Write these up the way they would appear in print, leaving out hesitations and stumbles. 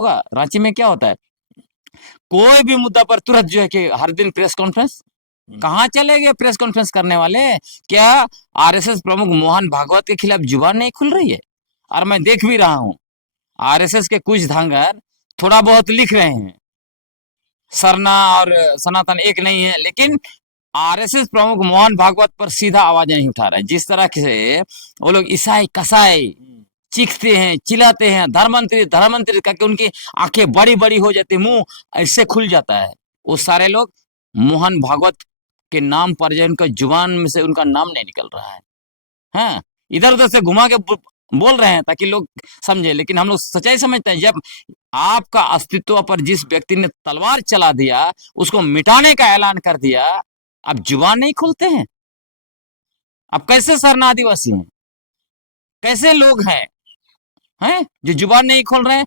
होगा। रांची में क्या होता है, कोई भी मुद्दा पर तुरंत जो है कि हर दिन प्रेस कॉन्फ्रेंस। कहाँ चले गए प्रेस कॉन्फ्रेंस करने वाले? क्या आरएसएस प्रमुख मोहन भागवत के खिलाफ जुबान नहीं खुल रही है? और मैं देख भी रहा हूं आरएसएस के कुछ धांगर थोड़ा बहुत लिख रहे हैं, सरना और सनातन एक नहीं है, लेकिन आरएसएस प्रमुख मोहन भागवत पर सीधा आवाज नहीं उठा रहे। जिस तरह से वो लोग ईसाई कसाई चीखते हैं, चिल्लाते हैं, धर्ममंत्री धर्ममंत्री करके उनकी आंखें बड़ी बड़ी हो जाती, मुंह ऐसे खुल जाता है। वो सारे लोग मोहन भागवत के नाम पर जो उनका जुबान में से उनका नाम नहीं निकल रहा है, हाँ, इधर उधर से घुमा के बोल रहे हैं ताकि लोग समझे, लेकिन हम लोग सच्चाई समझते हैं। जब आपका अस्तित्व पर जिस व्यक्ति ने तलवार चला दिया, उसको मिटाने का ऐलान कर दिया, अब जुबान नहीं खोलते हैं। अब कैसे सरना आदिवासी हैं, कैसे लोग हैं जो जुबान नहीं खोल रहे हैं?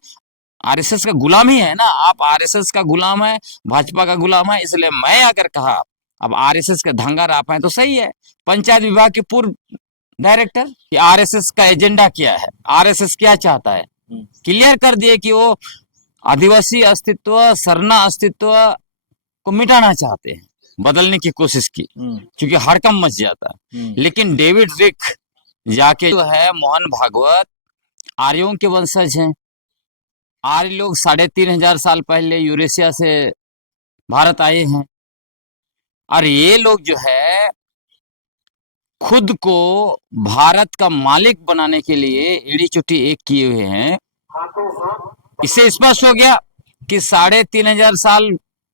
आरएसएस का गुलाम ही है ना आप, आरएसएस का गुलाम है, भाजपा का गुलाम है। इसलिए मैं अगर कहा अब आरएसएस के धांगर आप हैं तो सही है। पंचायत विभाग के पूर्व डायरेक्टर कि आरएसएस का एजेंडा क्या है, आरएसएस क्या चाहता है, क्लियर कर दिए कि वो आदिवासी अस्तित्व, सरना अस्तित्व को मिटाना चाहते हैं, बदलने की कोशिश की, क्योंकि हड़कंप मच जाता है। लेकिन डेविड रिक जाके जो है मोहन भागवत आर्यों के वंशज हैं। आर्य लोग 3500 साल पहले यूरेशिया से भारत आए हैं, और ये लोग जो है खुद को भारत का मालिक बनाने के लिए एड़ी चोटी एक किए हुए हैं। इससे स्पष्ट हो गया कि 3500 साल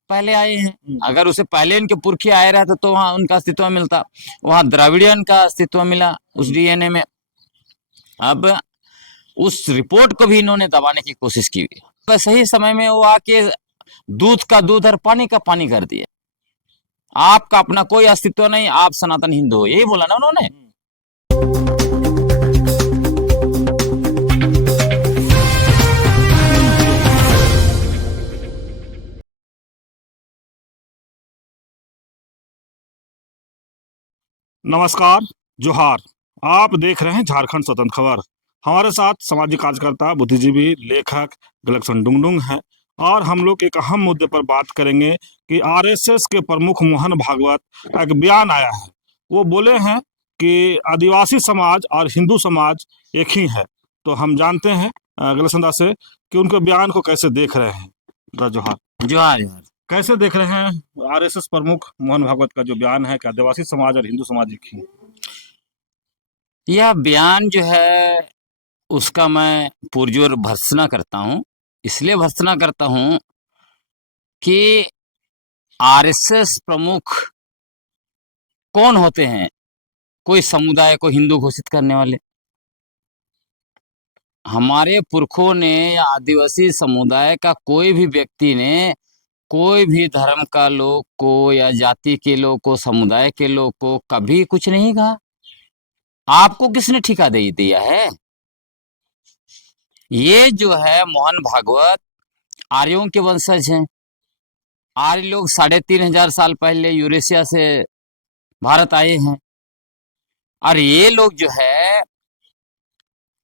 पहले आए हैं। अगर उसे पहले इनके पुरखे आए रहते तो वहां उनका अस्तित्व मिलता, वहां द्रविडियन का अस्तित्व मिला उस डीएनए में। अब उस रिपोर्ट को भी इन्होंने दबाने की कोशिश की। सही समय में वो आके दूध का दूध और पानी का पानी कर दिया। आपका अपना कोई अस्तित्व नहीं, आप सनातन हिंदू हो, यही बोला ना उन्होंने। नमस्कार, जोहार। आप देख रहे हैं झारखंड स्वतंत्र खबर। हमारे साथ सामाजिक कार्यकर्ता, बुद्धिजीवी, लेखक गलक्सन डुंगडुंग हैं, और हम लोग एक अहम मुद्दे पर बात करेंगे कि आरएसएस के प्रमुख मोहन भागवत का एक बयान आया है। वो बोले हैं कि आदिवासी समाज और हिंदू समाज एक ही है। तो हम जानते हैं गलक्सन दास से कि उनके बयान को कैसे देख रहे हैं। जोहार। जोहार। कैसे देख रहे हैं आरएसएस प्रमुख मोहन भागवत का जो बयान है कि आदिवासी समाज और हिंदू समाज एक ही? यह बयान जो है उसका मैं पुरजोर भर्त्सना करता हूं। इसलिए भर्त्सना करता हूं कि आरएसएस प्रमुख कौन होते हैं? कोई समुदाय को हिंदू घोषित करने वाले। हमारे पुरखों ने या आदिवासी समुदाय का कोई भी व्यक्ति ने कोई भी धर्म का लोग को या जाति के लोग को, समुदाय के लोग को कभी कुछ नहीं कहा। आपको किसने ठिका दे दिया है? ये जो है मोहन भागवत आर्यों के वंशज हैं। आर्य लोग 3500 साल पहले यूरेशिया से भारत आए हैं, और ये लोग जो है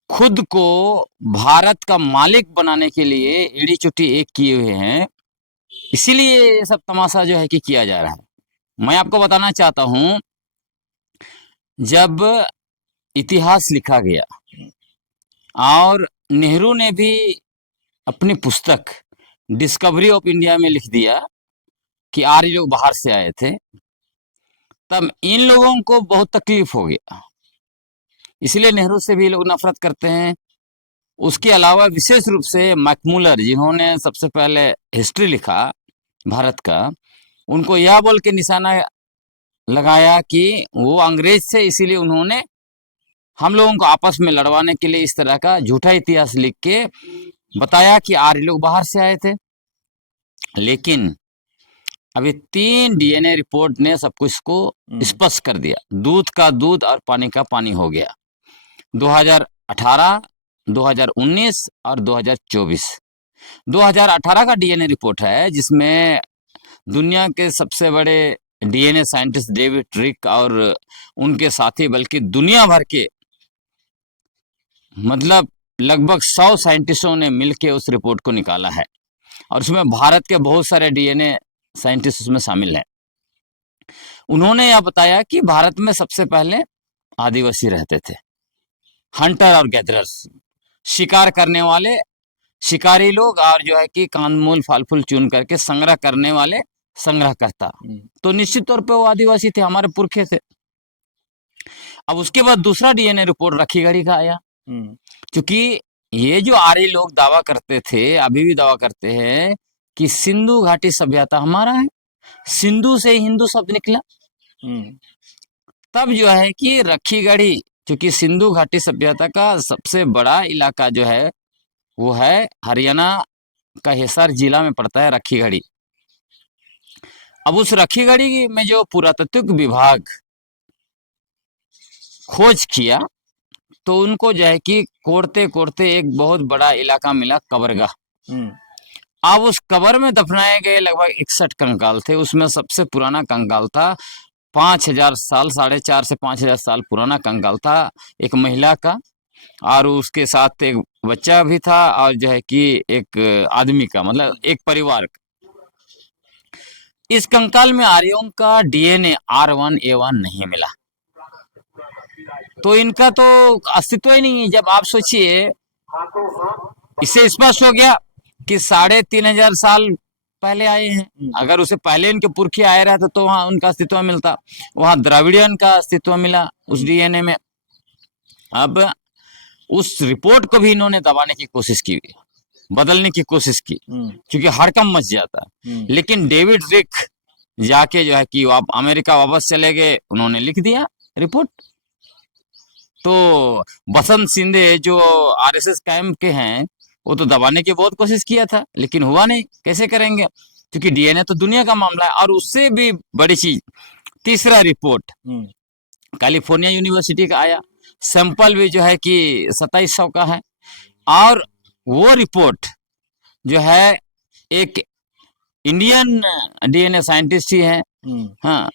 खुद को भारत का मालिक बनाने के लिए एड़ी चोटी एक किए हुए हैं। इसीलिए ये सब तमाशा जो है कि किया जा रहा है। मैं आपको बताना चाहता हूं, जब इतिहास लिखा गया और नेहरू ने भी अपनी पुस्तक डिस्कवरी ऑफ इंडिया में लिख दिया कि आर्य लोग बाहर से आए थे, तब इन लोगों को बहुत तकलीफ हो गया। इसलिए नेहरू से भी लोग नफरत करते हैं। उसके अलावा विशेष रूप से मैकमुलर, जिन्होंने सबसे पहले हिस्ट्री लिखा भारत का, उनको यह बोल के निशाना लगाया कि वो अंग्रेज थे, इसीलिए उन्होंने हम लोगों को आपस में लड़वाने के लिए इस तरह का झूठा इतिहास लिख के बताया कि आर्य लोग बाहर से आए थे। लेकिन अभी 3 डीएनए रिपोर्ट ने सब कुछ को स्पष्ट कर दिया। दूध का दूध और पानी का पानी हो गया। 2018, 2019 और 2024। 2018 का डीएनए रिपोर्ट है, जिसमें दुनिया के सबसे बड़े डीएनए साइंटिस्ट डेविड रिक और उनके साथी, बल्कि दुनिया भर के, मतलब लगभग 100 साइंटिस्टों ने मिलकर उस रिपोर्ट को निकाला है और उसमें भारत के बहुत सारे डीएनए साइंटिस्ट उसमें शामिल हैं। उन्होंने यह बताया कि भारत में सबसे पहले आदिवासी रहते थे, हंटर और गैदरर्स, शिकार करने वाले शिकारी लोग, और जो है कि कंदमूल फल फूल चुन करके संग्रह करने वाले संग्रहकर्ता। तो निश्चित तौर पे वो आदिवासी थे, हमारे पुरखे थे। अब उसके बाद दूसरा डीएनए रिपोर्ट रखीगढ़ी का आया, क्योंकि ये जो आर्य लोग दावा करते थे, अभी भी दावा करते हैं कि सिंधु घाटी सभ्यता हमारा है, सिंधु से हिंदू शब्द निकला। तब जो है कि रखीगढ़ी, क्योंकि सिंधु घाटी सभ्यता का सबसे बड़ा इलाका जो है वो है हरियाणा का हिसार जिला में पड़ता है रखीगढ़ी। अब उस रखीगढ़ी में जो पुरातत्व विभाग खोज किया तो उनको जो है कि कोड़ते कोड़ते एक बहुत बड़ा इलाका मिला, कबरगा। अब उस कबर में दफनाए गए लगभग 61 कंकाल थे। उसमें सबसे पुराना कंकाल था 5000 साल, 4.5 से 5000 साल पुराना कंकाल था एक महिला का, और उसके साथ एक बच्चा भी था, और जो है कि एक आदमी का, मतलब एक परिवार का। इस कंकाल में आर्यों का डीएनए R1A1 नहीं मिला, तो इनका तो अस्तित्व ही नहीं है। जब आप सोचिए, इससे स्पष्ट हो गया कि 3500 साल पहले आए हैं। अगर उसे पहले इनके पुरखे आए रहते तो वहां उनका अस्तित्व मिलता, वहां द्रविडियन का अस्तित्व मिला उस डीएनए में। अब उस रिपोर्ट को भी इन्होंने दबाने की कोशिश की, बदलने की कोशिश की, क्योंकि हड़कंप मच जाता। लेकिन डेविड रिक जाके जो है कि आप अमेरिका वापस चले गए, उन्होंने लिख दिया रिपोर्ट। तो बसंत सिंधे जो आरएसएस कैंप के हैं, वो तो दबाने की बहुत कोशिश किया था, लेकिन हुआ नहीं। कैसे करेंगे, क्योंकि डीएनए तो दुनिया का मामला है। और उससे भी बड़ी चीज, तीसरा रिपोर्ट कैलिफोर्निया यूनिवर्सिटी का आया, सैंपल भी जो है कि 2700 का है। और वो रिपोर्ट जो है एक इंडियन डीएनए साइंटिस्ट ही है, हाँ,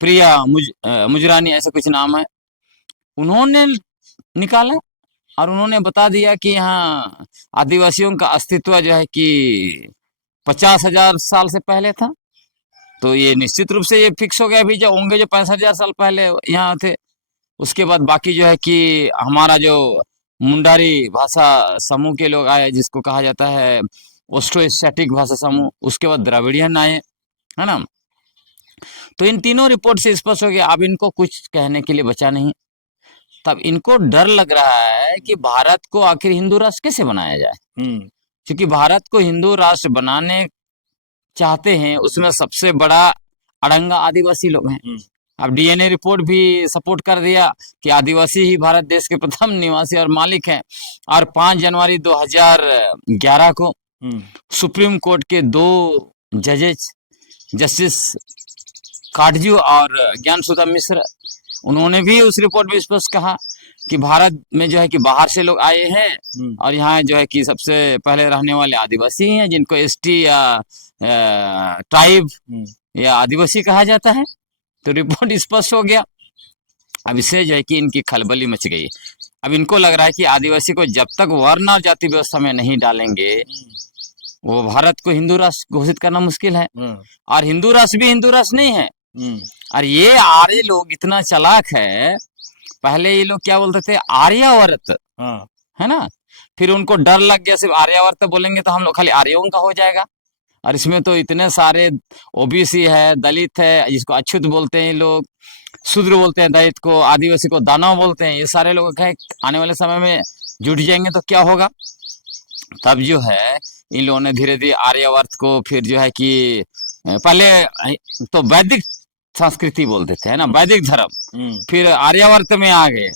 प्रिया मुजरानी ऐसा कुछ नाम है, उन्होंने निकाला और उन्होंने बता दिया कि यहाँ आदिवासियों का अस्तित्व जो है कि 50,000 साल से पहले था। तो ये निश्चित रूप से ये फिक्स हो गया भी, जो होंगे जो 65,000 साल पहले यहाँ थे। उसके बाद बाकी जो है कि हमारा जो मुंडारी भाषा समूह के लोग आए, जिसको कहा जाता है ऑस्ट्रो एशियाटिक भाषा समूह, उसके बाद द्रविडियन आए, है ना। तो इन तीनों रिपोर्ट से स्पष्ट हो गया, अब इनको कुछ कहने के लिए बचा नहीं। तब इनको डर लग रहा है कि भारत को आखिर हिंदू राष्ट्र कैसे बनाया जाए, क्योंकि भारत को हिंदू राष्ट्र बनाने चाहते हैं, उसमें सबसे बड़ा अड़ंगा आदिवासी लोग हैं। अब डीएनए रिपोर्ट भी सपोर्ट कर दिया कि आदिवासी ही भारत देश के प्रथम निवासी और मालिक हैं। और 5 जनवरी 2011 को सुप्रीम कोर्ट के 2 जजेस, जस्टिस काटजू और ज्ञानसुधा मिश्र, उन्होंने भी उस रिपोर्ट में स्पष्ट कहा कि भारत में जो है कि बाहर से लोग आए हैं और यहाँ जो है कि सबसे पहले रहने वाले आदिवासी हैं, जिनको एसटी या ट्राइब या आदिवासी कहा जाता है। तो रिपोर्ट स्पष्ट हो गया। अब इससे जो है कि इनकी खलबली मच गई। अब इनको लग रहा है कि आदिवासी को जब तक वर्ण और जाति व्यवस्था में नहीं डालेंगे, वो भारत को हिंदू राष्ट्र घोषित करना मुश्किल है। और हिंदू राष्ट्र भी हिंदू राष्ट्र नहीं है। और ये आर्य लोग इतना चालाक है, पहले ये लोग क्या बोलते थे, आर्यावर्त, है ना। फिर उनको डर लग गया, सिर्फ आर्यावर्त बोलेंगे तो हम लोग खाली आर्यों का हो जाएगा। और इसमें तो इतने सारे ओबीसी है, दलित है, जिसको अछूत बोलते हैं लोग, शूद्र बोलते हैं दलित को, आदिवासी को दानव बोलते हैं। ये सारे लोग आने वाले समय में जुट जाएंगे तो क्या होगा। तब जो है इन लोगों ने धीरे धीरे आर्यावर्त को, फिर जो है कि पहले तो वैदिक संस्कृति बोलते थे, है ना, वैदिक धर्म, फिर आर्यावर्त में आ गए,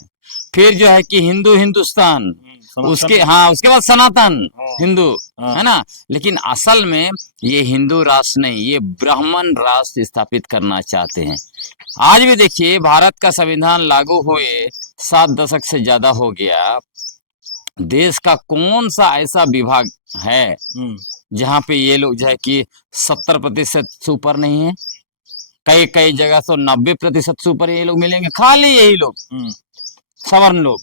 फिर जो है कि हिंदू हिंदुस्तान, उसके उसके बाद सनातन हिंदू, है ना। लेकिन असल में ये हिंदू राष्ट्र नहीं, ये ब्राह्मण राष्ट्र स्थापित करना चाहते हैं। आज भी देखिए, भारत का संविधान लागू हुए 7 दशक से ज्यादा हो गया, देश का कौन सा ऐसा विभाग है जहाँ पे ये लोग जो है कि 70% से ऊपर नहीं है। कई कई जगह तो 90% से ऊपर ये लोग मिलेंगे, खाली यही लोग सवर्ण लोग।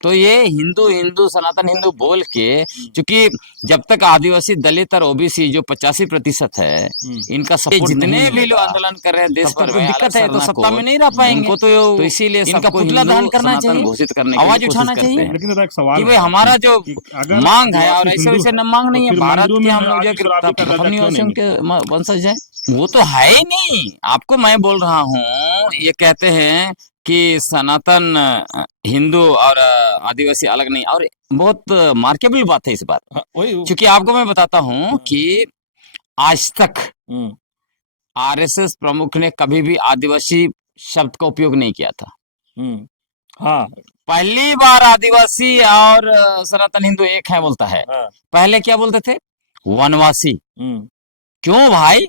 तो ये हिंदू हिंदू सनातन हिंदू बोल के, क्योंकि जब तक आदिवासी दलित और ओबीसी जो 85% है, इनका सपोर्ट जितने नहीं भी लोग मिलेगा, आंदोलन कर रहे हैं देश तब तक भर तो में, दिक्कत है, तो अलग सत्ता में नहीं रह पाएंगे। इनको तो इसीलिए इनका पुतला दहन करना चाहिए, घोषित करने की आवाज कोशिश उठाना करते चाहिए। हैं लेकिन एक कि सवाल भाई है हमारा जो कि अगर मांग है, और आदिवासी ऐसे हिंदू वैसे है न मांग नहीं तो है, फिर भारत मंदिरों के में हम लोग जो आदि शराबी का प्रथम दर्जा क्यों निवासियों नहीं के मिलेगा? वंशज है, वो तो है ही नहीं। आपको मैं बोल रहा हूँ, ये कहते हैं कि सनातन हिंदू और आदिवासी अलग नहीं, और बहुत मार्केबल बात है इस बात, हाँ, वही क्योंकि आपको मैं बताता हूँ कि आज तक हम्म, आरएसएस प्रमुख ने कभी भी आदिवासी शब्द का उपयोग नहीं किया था। हम्म, हाँ, पहली बार आदिवासी और सनातन हिंदू एक है बोलता है। हाँ, पहले क्या बोलते थे? वनवासी। हम्म, क्यों भाई?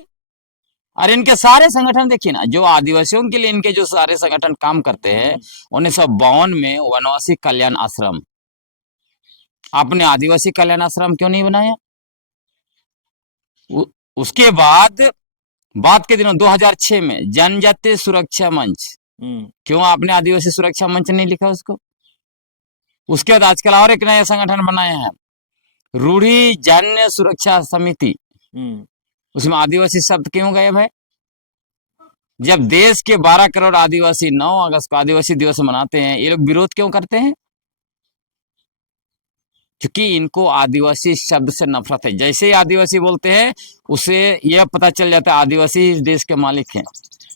और इनके सारे संगठन देखिए ना, जो आदिवासियों के लिए इनके जो सारे संगठन काम करते हैं, 1952 में वनवासी कल्याण आश्रम। आपने आदिवासी कल्याण आश्रम क्यों नहीं बनाया? उसके बाद के दिनों 2006 में जनजातीय सुरक्षा मंच, क्यों आपने आदिवासी सुरक्षा मंच नहीं लिखा उसको? उसके बाद आजकल और एक नया संगठन बनाया है, रूढ़ी जन्य सुरक्षा समिति। उसमें आदिवासी शब्द क्यों गायब है? जब देश के 12 करोड़ आदिवासी 9 अगस्त को आदिवासी दिवस मनाते हैं, ये लोग विरोध क्यों करते हैं? क्योंकि इनको आदिवासी शब्द से नफरत है। जैसे ही आदिवासी बोलते हैं, उसे यह पता चल जाता है आदिवासी इस देश के मालिक हैं।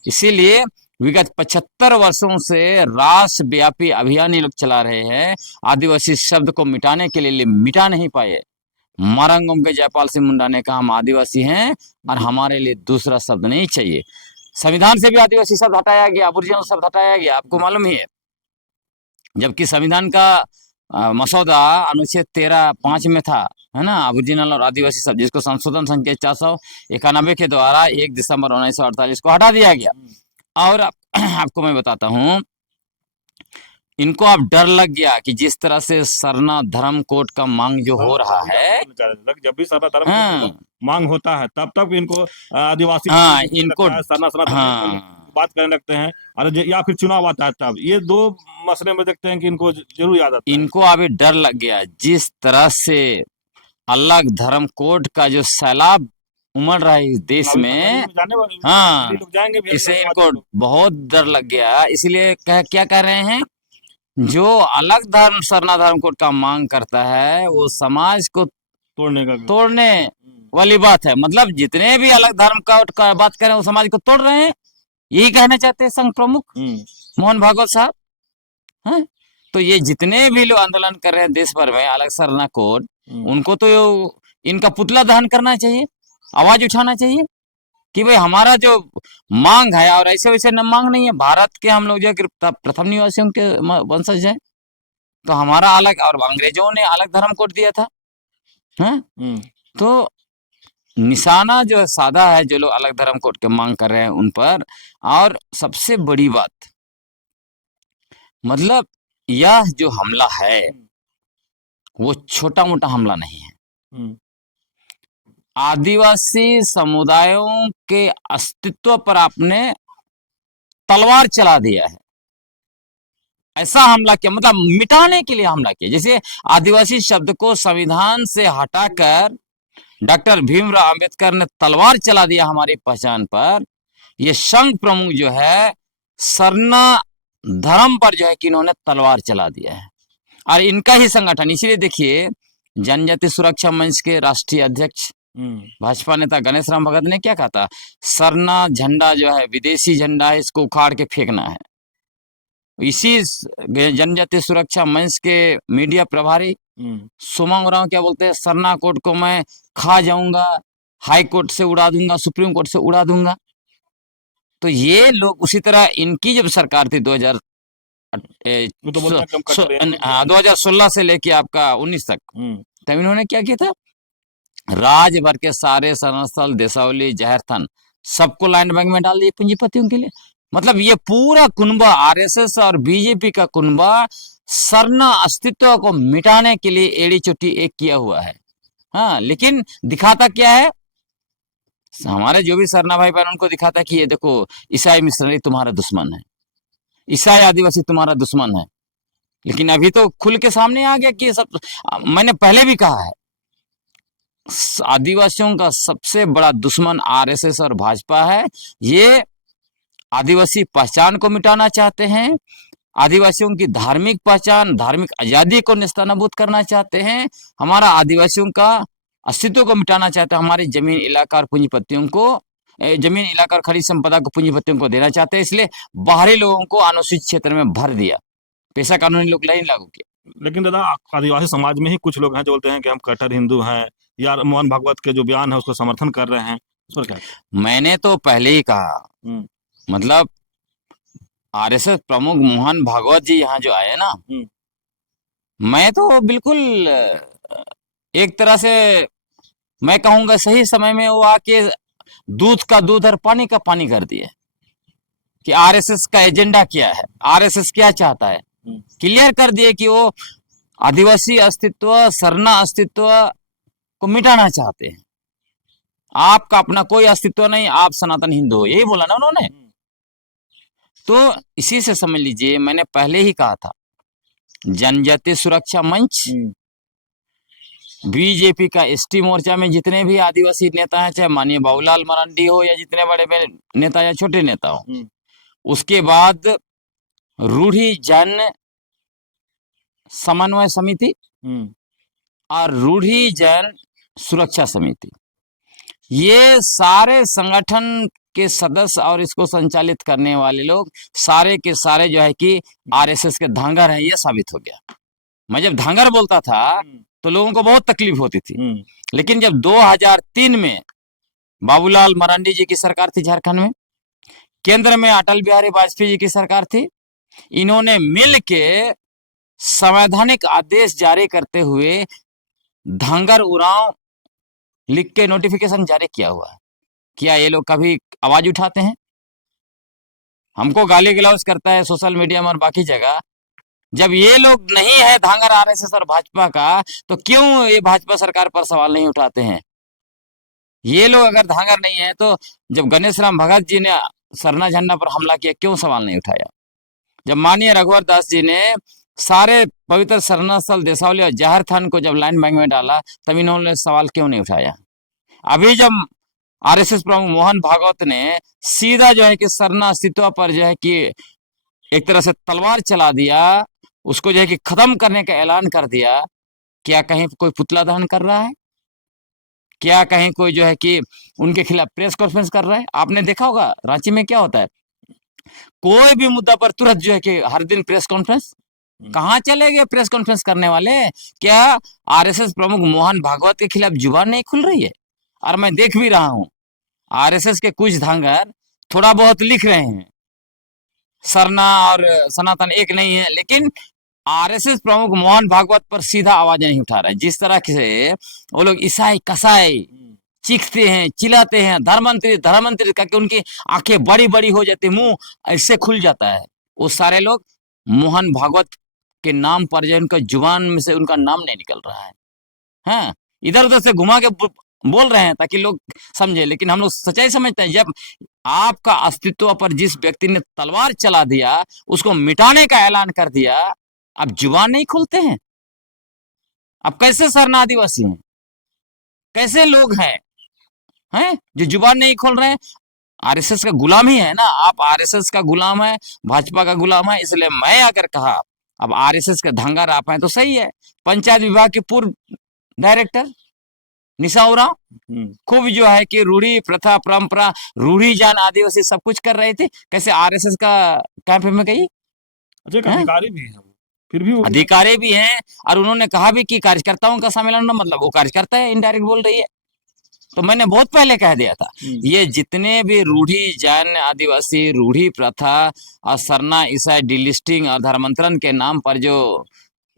इसीलिए विगत 75 वर्षों से राष्ट्रव्यापी अभियान ये लोग चला रहे हैं, आदिवासी शब्द को मिटाने के लिए मिटा नहीं पाए। मरंगम के जयपाल सिंह मुंडा ने कहा हम आदिवासी हैं और हमारे लिए दूसरा शब्द नहीं चाहिए। संविधान से भी आदिवासी शब्द हटाया गया, अबोरिजिनल शब्द हटाया गया, आपको मालूम ही है। जबकि संविधान का मसौदा अनुच्छेद 13(5) में था, है ना, अबोरिजिनल और आदिवासी शब्द, जिसको संशोधन संख्या 491 के द्वारा 1 दिसंबर 1948 को हटा दिया गया। और आपको मैं बताता हूँ, इनको अब डर लग गया कि जिस तरह से सरना धर्म कोड का मांग जो हो रहा है, जब भी सरना धर्म हाँ मांग होता है तब तक इनको आदिवासी हाँ इनको सरना धर्म हाँ बात करने लगते हैं, और या फिर चुनाव आता है तब ये दो मसले में देखते हैं कि इनको जरूर याद आता है। इनको अभी डर लग गया, जिस तरह से अलग धर्म कोड का जो सैलाब उमड़ रहा है इस देश में, हाँ, इससे इनको बहुत डर लग गया। इसलिए क्या कह रहे हैं, जो अलग धर्म सरना धर्म कोड का मांग करता है, वो समाज को तोड़ने वाली बात है। मतलब जितने भी अलग धर्म का बात करें, वो समाज को तोड़ रहे हैं, यही कहना चाहते हैं संघ प्रमुख मोहन भागवत साहब। हैं? तो ये जितने भी लोग आंदोलन कर रहे हैं देश भर में अलग सरना कोड, उनको तो इनका पुतला दहन करना चाहिए, आवाज उठाना चाहिए कि भाई हमारा जो मांग है, और ऐसे वैसे न मांग नहीं है, भारत के हम लोग जो प्रथम निवासियों के वंशज है, तो हमारा अलग, और अंग्रेजों ने अलग धर्म कोड दिया था। हैं? तो निशाना जो साधा है, जो लोग अलग धर्म कोड के मांग कर रहे हैं उन पर। और सबसे बड़ी बात, मतलब यह जो हमला है वो छोटा मोटा हमला नहीं है। आदिवासी समुदायों के अस्तित्व पर आपने तलवार चला दिया है। ऐसा हमला किया, मतलब मिटाने के लिए हमला किया। जैसे आदिवासी शब्द को संविधान से हटाकर डॉक्टर भीमराव अंबेडकर ने तलवार चला दिया हमारी पहचान पर। ये संघ प्रमुख जो है, सरना धर्म पर जो है कि इन्होंने तलवार चला दिया है, और इनका ही संगठन। इसीलिए देखिए, जनजाति सुरक्षा मंच के राष्ट्रीय अध्यक्ष भाजपा नेता गणेश राम भगत ने क्या कहा था, सरना झंडा जो है विदेशी झंडा है, इसको उखाड़ के फेंकना है। इसी जनजाति सुरक्षा मंच के मीडिया प्रभारी सोमांग राव क्या बोलते हैं, सरना कोड को मैं खा जाऊंगा, हाई कोर्ट से उड़ा दूंगा, सुप्रीम कोर्ट से उड़ा दूंगा। तो ये लोग उसी तरह, इनकी जब सरकार थी 2016 से लेके आपका 19 तक, तब इन्होंने क्या किया था, राज्य भर के सारे शरणस्थल, देसावली, जहरथन, सबको लैंड बैंक में डाल दिए पूंजीपतियों के लिए। मतलब ये पूरा कुनबा, आरएसएस और बीजेपी का कुनबा, सरना अस्तित्व को मिटाने के लिए एड़ी चोटी एक किया हुआ है। हाँ, लेकिन दिखाता क्या है, हमारे जो भी सरना भाई बहन, उनको दिखाता कि ये देखो, ईसाई मिशनरी तुम्हारा दुश्मन है, ईसाई आदिवासी तुम्हारा दुश्मन है। लेकिन अभी तो खुल के सामने आ गया कि ये सब। मैंने पहले भी कहा है, आदिवासियों का सबसे बड़ा दुश्मन आरएसएस और भाजपा है। ये आदिवासी पहचान को मिटाना चाहते हैं, आदिवासियों की धार्मिक पहचान, धार्मिक आजादी को नेस्तनाबूद करना चाहते हैं, हमारा आदिवासियों का अस्तित्व को मिटाना चाहते हैं, हमारी जमीन इलाका और पूंजीपतियों को, जमीन इलाका और खनिज संपदा को पूंजीपतियों को देना चाहते हैं। इसलिए बाहरी लोगों को अनुसूचित क्षेत्र में भर दिया, पेशा कानूनी लोग नहीं लागू किया। लेकिन दादा, आदिवासी समाज में ही कुछ लोग हैं जो बोलते हैं कि हम कट्टर हिंदू हैं, या मोहन भागवत के जो बयान है उसको समर्थन कर रहे हैं, उस पर क्या? मैंने तो पहले ही कहा, हम्म, मतलब आरएसएस प्रमुख मोहन भागवत जी यहाँ जो आए ना, हम्म, मैं तो बिल्कुल एक तरह से मैं कहूंगा सही समय में वो आके दूध का दूध और पानी का पानी कर दिए कि आरएसएस का एजेंडा क्या है, आरएसएस क्या चाहता है, क्लियर कर दिए कि वो आदिवासी अस्तित्व, सरना अस्तित्व को मिटाना चाहते हैं। आपका अपना कोई अस्तित्व नहीं, आप सनातन हिंदू हो, यही बोला ना उन्होंने। तो इसी से समझ लीजिए, मैंने पहले ही कहा था, जनजातीय सुरक्षा मंच, बीजेपी का एसटी मोर्चा में जितने भी आदिवासी नेता हैं, चाहे माननीय बाबूलाल मरांडी हो या जितने बड़े बड़े नेता या छोटे नेता हो, उसके बाद रूढ़ी जन समन्वय समिति और रूढ़ी जन सुरक्षा समिति, ये सारे संगठन के सदस्य और इसको संचालित करने वाले लोग सारे के सारे जो है कि आरएसएस के धांगर हैं, ये साबित हो गया। मैं जब धांगर बोलता था तो लोगों को बहुत तकलीफ होती थी, लेकिन जब 2003 में बाबूलाल मरांडी जी की सरकार थी झारखंड में, केंद्र में अटल बिहारी वाजपेयी जी की सरकार थी, इन्होंने मिल के संवैधानिक आदेश जारी करते हुए धांगर उरांव लिख के नोटिफिकेशन जारी किया हुआ है। क्या ये लोग कभी आवाज उठाते हैं? हमको गाली गलौज करता है सोशल मीडिया में और बाकी जगह। जब ये लोग नहीं है धांगर आरएसएस और भाजपा का, तो क्यों ये भाजपा सरकार पर सवाल नहीं उठाते हैं? ये लोग अगर धांगर नहीं है तो जब गणेश राम भगत जी ने सरना झंडा पर हमला किया, क्यों सवाल नहीं उठाया? जब माननीय रघुवर दास जी ने सारे पवित्र सरना स्थल देसावली और जहर थान को जब लाइन बैंक में डाला, तब इन्होंने सवाल क्यों नहीं उठाया? अभी जब आरएसएस प्रमुख मोहन भागवत ने सीधा जो है कि सरना अस्तित्व पर जो है कि एक तरह से तलवार चला दिया, उसको जो है कि खत्म करने का ऐलान कर दिया, क्या कहीं कोई पुतला दहन कर रहा है? क्या कहीं कोई जो है कि उनके खिलाफ प्रेस कॉन्फ्रेंस कर रहा है? आपने देखा होगा रांची में क्या होता है, कोई भी मुद्दा पर तुरंत जो है कि हर दिन प्रेस कॉन्फ्रेंस। कहाँ चले गए प्रेस कॉन्फ्रेंस करने वाले? क्या आरएसएस प्रमुख मोहन भागवत के खिलाफ जुबान नहीं खुल रही है? और मैं देख भी रहा हूं, आरएसएस के कुछ धांगर थोड़ा बहुत लिख रहे हैं, सरना और सनातन एक नहीं है, लेकिन आरएसएस प्रमुख मोहन भागवत पर सीधा आवाज नहीं उठा रहा है। जिस तरह से वो लोग ईसाई कसाई चीखते हैं, चिल्लाते हैं, धर्ममंत्री धर्ममंत्री करके उनकी आंखें बड़ी बड़ी हो जाती, मुंह ऐसे खुल जाता है, वो सारे लोग मोहन भागवत के नाम पर जो उनका जुबान में से उनका नाम नहीं निकल रहा है, हाँ, इधर उधर से घुमा के बोल रहे हैं ताकि लोग समझे, लेकिन हम लोग सच्चाई समझते हैं। जब आपका अस्तित्व पर जिस व्यक्ति ने तलवार चला दिया, उसको मिटाने का ऐलान कर दिया, अब जुबान नहीं खोलते हैं। अब कैसे सरना आदिवासी हैं, कैसे लोग हैं जो जुबान नहीं खोल रहे हैं? आरएसएस का गुलाम ही है ना आप, आरएसएस का गुलाम है, भाजपा का गुलाम है। इसलिए मैं अगर कहा अब आरएसएस के धांगर आप हैं तो सही है। पंचायत विभाग के पूर्व डायरेक्टर निशा उरांव खूब जो है कि रूढ़ी प्रथा परंपरा, रूढ़ी जान आदिवासी सब कुछ कर रहे थे, कैसे आरएसएस का कैंप में गई? अच्छा, एक अधिकारी भी है, फिर भी अधिकारी भी हैं, और उन्होंने कहा भी कि कार्यकर्ताओं का सम्मेलन, मतलब वो कार्यकर्ता है, इनडायरेक्ट बोल रही है। तो मैंने बहुत पहले कह दिया था, ये जितने भी रूढ़ी जैन आदिवासी, रूढ़ी प्रथा और सरना ईसाई डिलिस्टिंग और धर्मांतरण के नाम पर जो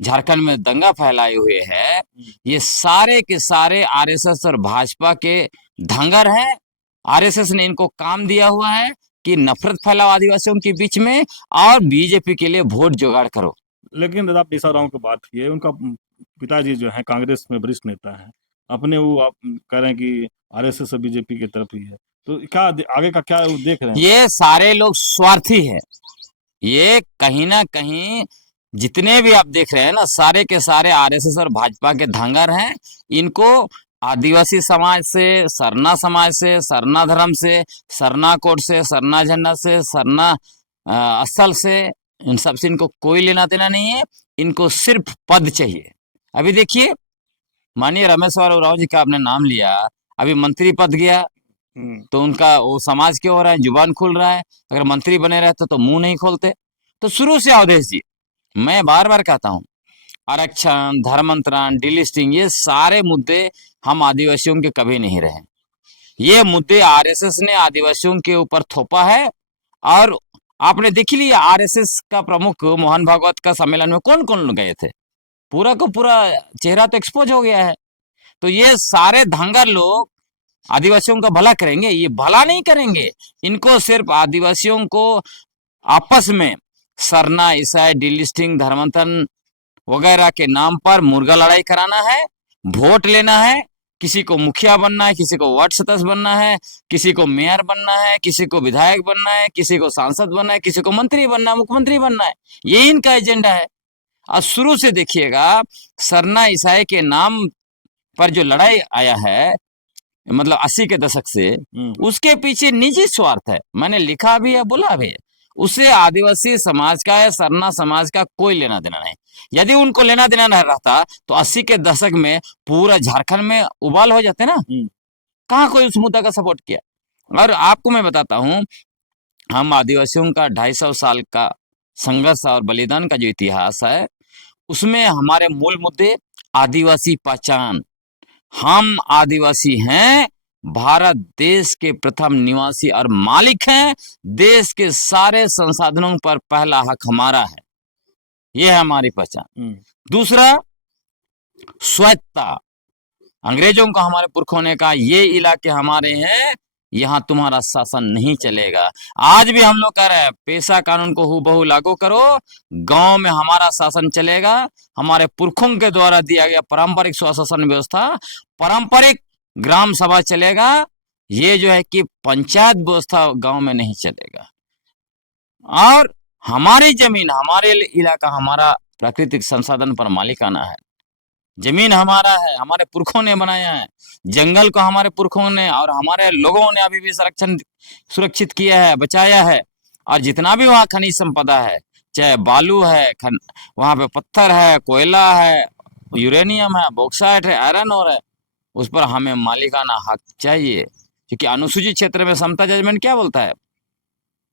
झारखंड में दंगा फैलाए हुए हैं, ये सारे के सारे आरएसएस और भाजपा के धांगर हैं। आरएसएस ने इनको काम दिया हुआ है कि नफरत फैलाओ आदिवासियों के बीच में और बीजेपी के लिए वोट जुगाड़ करो। लेकिन दादा, आप निशा उरांव की बात की है, उनका पिताजी जो है कांग्रेस में वरिष्ठ नेता है, अपने वो आप कह रहे हैं कि आरएसएस और बीजेपी की तरफ ही है, तो क्या आगे का क्या देख रहे हैं? ये सारे लोग स्वार्थी है, ये कहीं ना कहीं जितने भी आप देख रहे हैं ना, सारे के सारे आरएसएस और भाजपा के धांगर हैं। इनको आदिवासी समाज से, सरना समाज से, सरना धर्म से, सरना कोड से, सरना झंडा से, सरना स्थल से, इन सब से इनको कोई लेना देना नहीं है। इनको सिर्फ पद चाहिए। अभी देखिए, माननीय रामेश्वर उरांव जी का आपने नाम लिया, अभी मंत्री पद गया तो उनका वो समाज क्यों हो रहा है, जुबान खुल रहा है। अगर मंत्री बने रहते तो मुंह नहीं खोलते। तो शुरू से अवधेश जी, मैं बार बार कहता हूं, आरक्षण, धर्मांतरण, डिलिस्टिंग, ये सारे मुद्दे हम आदिवासियों के कभी नहीं रहे। ये मुद्दे आरएसएस ने आदिवासियों के ऊपर थोपा है। और आपने देख लिया, आरएसएस का प्रमुख मोहन भागवत का सम्मेलन में कौन कौन लोग गए थे, पूरा का पूरा चेहरा तो एक्सपोज हो गया है। तो ये सारे धांगर लोग आदिवासियों का भला करेंगे? ये भला नहीं करेंगे। इनको सिर्फ आदिवासियों को आपस में सरना, ईसाई, डिलिस्टिंग, धर्मांतरण वगैरह के नाम पर मुर्गा लड़ाई कराना है, वोट लेना है। किसी को मुखिया बनना है, किसी को वार्ड सदस्य बनना है, किसी को मेयर बनना है, किसी को विधायक बनना है, किसी को सांसद बनना है, किसी को मंत्री बनना है, मुख्यमंत्री बनना है। ये इनका एजेंडा है। और शुरू से देखिएगा, सरना ईसाई के नाम पर जो लड़ाई आया है, मतलब 80 के दशक से, उसके पीछे निजी स्वार्थ है। मैंने लिखा भी है, बोला भी है। उससे आदिवासी समाज का या सरना समाज का कोई लेना देना नहीं। यदि उनको लेना देना नहीं रहता तो 80 के दशक में पूरा झारखंड में उबाल हो जाते ना। कहाँ कोई उस मुद्दा का सपोर्ट किया। और आपको मैं बताता हूं, हम आदिवासियों का 250 साल का संघर्ष और बलिदान का जो इतिहास है, उसमें हमारे मूल मुद्दे आदिवासी पहचान। हम आदिवासी हैं, भारत देश के प्रथम निवासी और मालिक हैं। देश के सारे संसाधनों पर पहला हक हमारा है। यह है हमारी पहचान। दूसरा, स्वायत्तता। अंग्रेजों का हमारे पुरखों ने कहा, ये इलाके हमारे हैं, यहां तुम्हारा शासन नहीं चलेगा। आज भी हम लोग कह रहे हैं, पेशा कानून को हूबहू लागू करो, गांव में हमारा शासन चलेगा। हमारे पुरखों के द्वारा दिया गया पारंपरिक स्वशासन व्यवस्था, पारंपरिक ग्राम सभा चलेगा। ये जो है कि पंचायत व्यवस्था गांव में नहीं चलेगा। और हमारी जमीन, हमारे इलाका, हमारा प्राकृतिक संसाधन पर मालिकाना है। जमीन हमारा है, हमारे पुरखों ने बनाया है। जंगल को हमारे पुरखों ने और हमारे लोगों ने अभी भी सुरक्षित किया है, बचाया है। और जितना भी वहाँ खनिज संपदा है, चाहे बालू है, वहां पे पत्थर है, कोयला है, यूरेनियम है, बॉक्साइट है, आयरन ओर है, उस पर हमें मालिकाना हक चाहिए। क्योंकि अनुसूचित क्षेत्र में समता जजमेंट क्या बोलता है,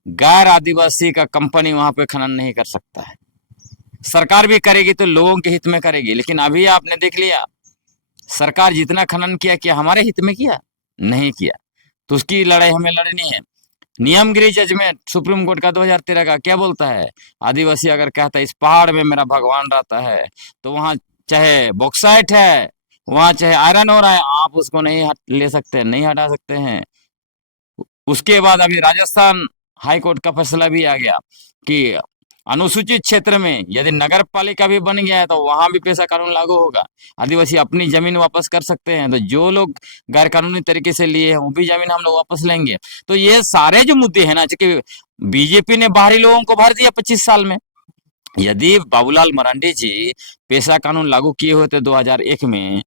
गैर आदिवासी का कंपनी वहां पे खनन नहीं कर सकता है। सरकार भी करेगी तो लोगों के हित में करेगी। लेकिन अभी आपने देख लिया, सरकार जितना खनन किया हमारे हित में किया? नहीं किया। तो उसकी लड़ाई हमें लड़नी है। नियमगिरी जजमेंट सुप्रीम कोर्ट का 2013 का क्या बोलता है, आदिवासी अगर कहता है इस पहाड़ में मेरा भगवान रहता है, तो वहां चाहे बॉक्साइट है, वहां चाहे आयरन हो रहा है, आप उसको नहीं ले सकते, नहीं हटा सकते हैं। उसके बाद अभी राजस्थान हाई कोर्ट का फैसला भी आ गया कि अनुसूचित क्षेत्र में यदि नगर पालिका भी बन गया है तो वहां भी पेशा कानून लागू होगा। आदिवासी अपनी जमीन वापस कर सकते हैं। तो जो लोग गैर कानूनी तरीके से लिए हैं वो भी जमीन हम लोग वापस लेंगे। तो ये सारे जो मुद्दे हैं ना, क्योंकि बीजेपी ने बाहरी लोगों को भर दिया 25 साल में। यदि बाबूलाल मरांडी जी पेशा कानून लागू किए हुए थे 2001 में,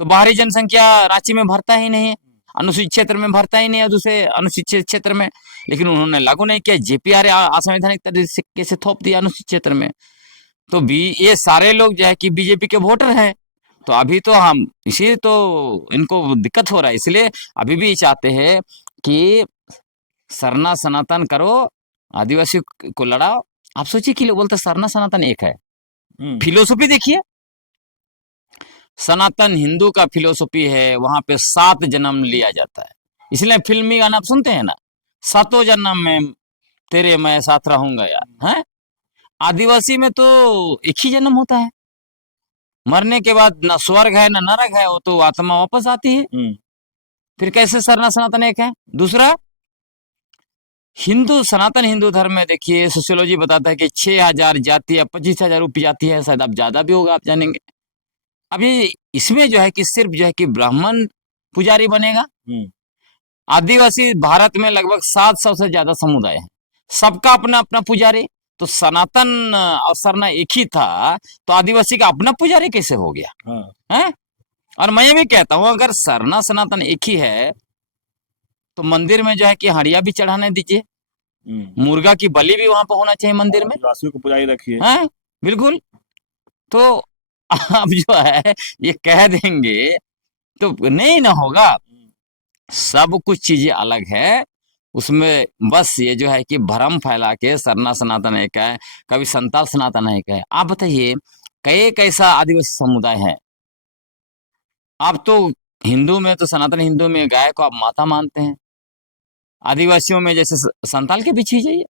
तो बाहरी जनसंख्या रांची में भरता ही नहीं है, अनुसूचित क्षेत्र में भरता ही नहीं है, दूसरे अनुसूचित क्षेत्र में। लेकिन उन्होंने लागू नहीं किया, जेपीआर असंवैधानिक तरीके से थोप दिया अनुसूचित क्षेत्र में। तो ये सारे लोग जो है कि बीजेपी के वोटर हैं। तो अभी तो हम इसी तो इनको दिक्कत हो रहा है, इसलिए अभी भी चाहते हैं कि सरना सनातन करो, आदिवासी को लड़ाओ। आप सोचिए कि लोग बोलते सरना सनातन एक है। फिलोसफी देखिए, सनातन हिंदू का फिलोसफी है, वहां पे 7 जन्म लिया जाता है। इसलिए फिल्मी गाना आप सुनते हैं ना, 7 जन्म में तेरे मैं साथ रहूंगा यार, हैं? आदिवासी में तो एक ही जन्म होता है, मरने के बाद ना स्वर्ग है ना नरक है, वो तो आत्मा वापस आती है। फिर कैसे सरना सनातन एक है? दूसरा, हिंदू सनातन हिंदू धर्म में देखिए, सोशियोलॉजी बताता है कि 6000 जाति या 25,000 उपजाति है, शायद अब ज्यादा भी होगा, आप जानेंगे। अभी इसमें जो है कि सिर्फ जो है कि ब्राह्मण पुजारी बनेगा। आदिवासी भारत में लगभग 700 से ज्यादा समुदाय है, सबका अपना अपना पुजारी। तो सनातन और सरना एक ही था, तो आदिवासी का अपना पुजारी कैसे हो गया? हाँ। है? और मैं ये भी कहता हूँ, अगर सरना सनातन एक ही है तो मंदिर में जो है कि हड़िया भी चढ़ाने दीजिए, मुर्गा की बलि भी वहां पर होना चाहिए मंदिर में। आदिवासियों को पुजारी रखिए। है? बिल्कुल। तो आप जो है ये कह देंगे तो नहीं ना होगा। सब कुछ चीजें अलग है उसमें, बस ये जो है कि भ्रम फैला के सरना सनातन एक है, कभी संताल सनातन एक है। आप बताइए, कई कैसा आदिवासी समुदाय है। आप तो हिंदू में, तो सनातन हिंदू में गाय को आप माता मानते हैं, आदिवासियों में जैसे संताल के पीछे ही जाइए,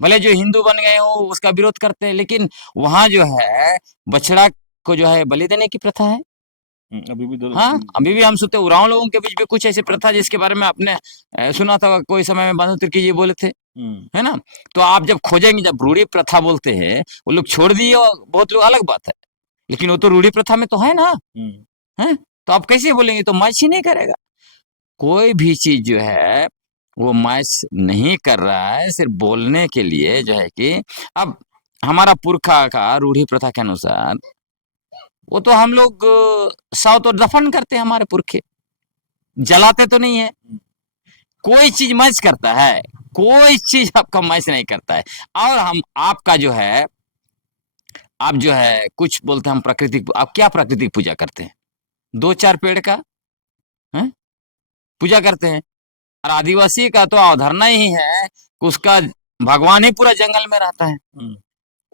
भले जो हिंदू बन गए हो उसका विरोध करते हैं, लेकिन वहां जो है बछड़ा को जो है बलि देने की प्रथा है। अभी भी हाँ, अभी भी हम सुनते हैं, उरांव लोगों के बीच भी कुछ ऐसी प्रथा जिसके बारे में आपने सुना था, कोई समय में बांधो तिर्की जी बोले थे, है ना? तो आप जब खोजेंगे, जब रूढ़ी प्रथा बोलते हैं, वो लोग छोड़ दिए और बहुत लोग, अलग बात है, लेकिन वो तो रूढ़ी प्रथा में तो है ना। है? तो आप कैसे बोलेंगे? तो मैच ही नहीं करेगा। कोई भी चीज जो है वो मैच नहीं कर रहा है, सिर्फ बोलने के लिए जो है कि अब हमारा पुरखा का रूढ़ी प्रथा के अनुसार वो तो हम लोग शव तो दफन करते हैं, हमारे पुरखे जलाते तो नहीं है। कोई चीज मैच करता है? कोई चीज आपका मैच नहीं करता है। और हम आपका जो है, आप जो है कुछ बोलते हैं हम प्राकृतिक, आप क्या प्राकृतिक पूजा करते हैं? 2-4 पेड़ का है पूजा करते हैं। और आदिवासी का तो अवधारणा ही है कि उसका भगवान ही पूरा जंगल में रहता है,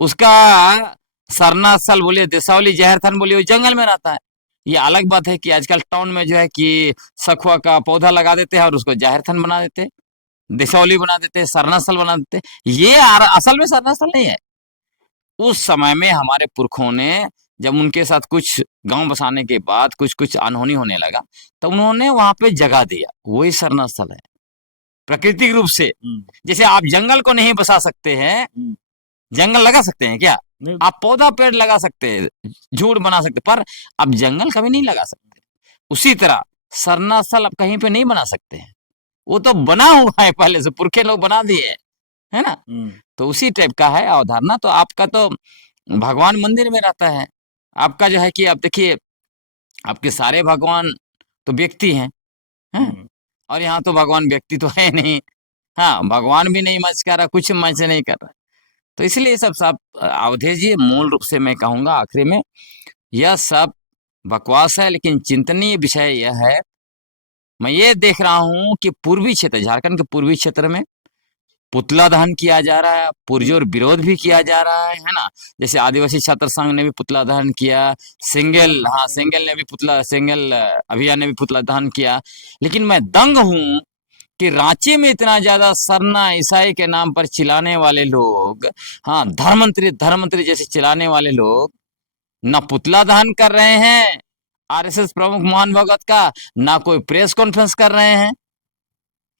उसका सरना स्थल बोलिए, देसावली जहरथन बोलिए, वो जंगल में रहता है। ये अलग बात है कि आजकल टाउन में जो है कि सखुआ का पौधा लगा देते हैं और उसको जहरथन बना देते हैं, देसावली बना देते हैं, सरना स्थल बना देते हैं। ये असल में सरना स्थल नहीं है। उस समय में हमारे पुरखों ने, जब उनके साथ कुछ गांव बसाने के बाद कुछ कुछ अनहोनी होने लगा, तो उन्होंने वहां पे जगह दिया, वही सरना स्थल है प्राकृतिक रूप से। जैसे आप जंगल को नहीं बसा सकते हैं, जंगल लगा सकते हैं क्या? आप पौधा पेड़ लगा सकते हैं, झूड़ बना सकते, पर आप जंगल कभी नहीं लगा सकते। उसी तरह सरना स्थल आप कहीं पे नहीं बना सकते हैं, वो तो बना हुआ है, पहले से पुरखे लोग बना दिए, है ना? तो उसी टाइप का है अवधारणा। तो आपका तो भगवान मंदिर में रहता है, आपका जो है कि आप देखिए, आपके सारे भगवान तो व्यक्ति हैं? और यहाँ तो भगवान व्यक्ति तो है नहीं। हाँ, भगवान भी नहीं मैच कर रहा, कुछ मैच नहीं कर रहा। तो इसलिए सब सब अवधेश जी, मूल रूप से मैं कहूंगा आखिरी में, यह सब बकवास है, लेकिन चिंतनीय विषय यह है, मैं ये देख रहा हूं कि पूर्वी क्षेत्र, झारखंड के पूर्वी क्षेत्र में पुतला दहन किया जा रहा है, पुरजोर विरोध भी किया जा रहा है ना? जैसे आदिवासी छात्र संघ ने भी पुतला दहन किया, सिंगल, हाँ सिंगल ने भी पुतला, सिंगल अभियान ने भी पुतला दहन किया। लेकिन मैं दंग हूं कि रांची में इतना ज्यादा सरना ईसाई के नाम पर चिल्लाने वाले लोग, हाँ धर्ममंत्री धर्ममंत्री जैसे चिल्लाने वाले लोग, ना पुतला दहन कर रहे हैं आरएसएस प्रमुख मोहन भगवत का, ना कोई प्रेस कॉन्फ्रेंस कर रहे हैं।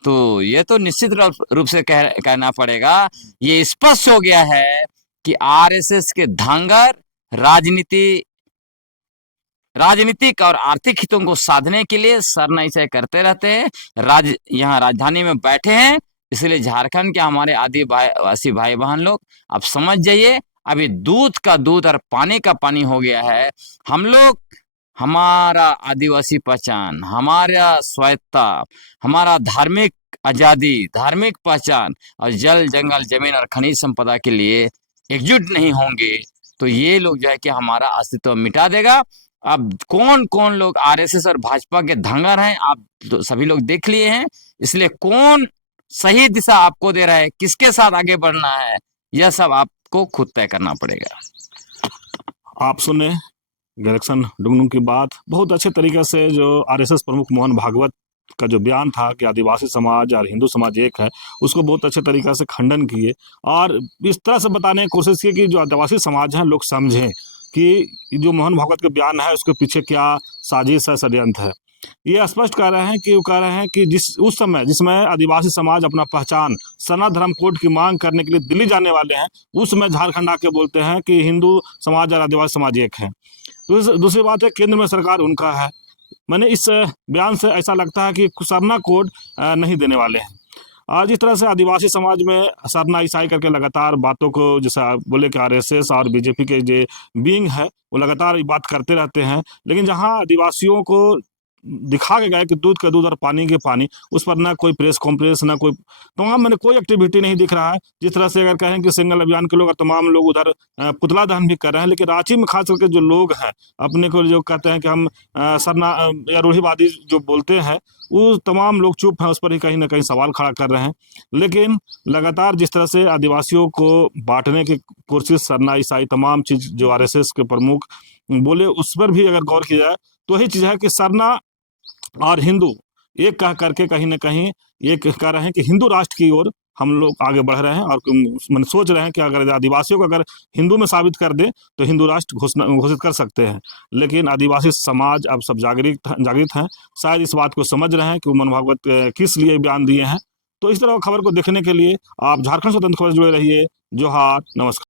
तो ये तो निश्चित रूप से कहना पड़ेगा, ये स्पष्ट हो गया है कि आरएसएस के धांगर राजनीतिक और आर्थिक हितों को साधने के लिए सरना ईसाई करते रहते हैं। यहाँ राजधानी में बैठे हैं, इसलिए झारखंड के हमारे आदिवासी भाई बहन लोग, आप समझ जाइए, अभी दूध का दूध और पानी का पानी हो गया है। हम लोग, हमारा आदिवासी पहचान, हमारा स्वायत्ता, हमारा धार्मिक आजादी, धार्मिक पहचान और जल जंगल जमीन और खनिज संपदा के लिए एकजुट नहीं होंगे तो ये लोग जो है कि हमारा अस्तित्व मिटा देगा। अब कौन कौन लोग आरएसएस और भाजपा के धंगर हैं, आप तो सभी लोग देख लिए हैं। इसलिए कौन सही दिशा आपको दे रहा है, किसके साथ आगे बढ़ना है, यह सब आपको खुद तय करना पड़ेगा। आप सुने गैलेक्सन डुंगडुंग की बात, बहुत अच्छे तरीके से जो आरएसएस प्रमुख मोहन भागवत का जो बयान था कि आदिवासी समाज और हिंदू समाज एक है, उसको बहुत अच्छे तरीके से खंडन किए और इस तरह से बताने की कोशिश की कि जो आदिवासी समाज है लोग समझें कि जो मोहन भागवत का बयान है उसके पीछे क्या साजिश है, षड्यंत्र है। ये स्पष्ट कर रहे हैं कि वो कह रहे हैं कि उस समय जिसमें आदिवासी समाज अपना पहचान सनातन धर्म कोड की मांग करने के लिए दिल्ली जाने वाले हैं, उस समय झारखंड आके बोलते हैं कि हिंदू समाज और आदिवासी समाज एक है। दूसरी बात है, केंद्र में सरकार उनका है। मैंने इस बयान से ऐसा लगता है कि सरना कोड नहीं देने वाले हैं। जिस तरह से आदिवासी समाज में सरना ईसाई करके लगातार बातों को, जैसे आप बोले कि आरएसएस और बीजेपी के जो विंग है वो लगातार ये बात करते रहते हैं, लेकिन जहां आदिवासियों को दिखा के गए कि दूध का दूध और पानी के पानी, उस पर ना कोई प्रेस कॉन्फ्रेंस, ना कोई तमाम मैंने कोई एक्टिविटी नहीं दिख रहा है। जिस तरह से अगर कहें कि सिंगल अभियान के लोग और तमाम लोग उधर पुतला दहन भी कर रहे हैं, लेकिन रांची में खास करके जो लोग हैं अपने को जो कहते हैं कि हम सरना या रूढ़िवादी जो बोलते हैं, वो तमाम लोग चुप हैं, उस पर ही कहीं ना कहीं सवाल खड़ा कर रहे हैं। लेकिन लगातार जिस तरह से आदिवासियों को बांटने की कोशिश सरना ईसाई तमाम चीज जो आरएसएस के प्रमुख बोले, उस पर भी अगर गौर किया जाए तो वही चीज है कि सरना और हिंदू एक कह करके कहीं ना कहीं ये कह रहे हैं कि हिंदू राष्ट्र की ओर हम लोग आगे बढ़ रहे हैं, और मैंने सोच रहे हैं कि अगर आदिवासियों को अगर हिंदू में साबित कर दे तो हिंदू राष्ट्र घोषित कर सकते हैं। लेकिन आदिवासी समाज अब सब जागृत हैं, शायद इस बात को समझ रहे हैं कि मोहन भागवत किस लिए बयान दिए हैं। तो इस तरह खबर को देखने के लिए आप झारखंड स्वतंत्र खबर जुड़े रहिए। जोहार, नमस्कार।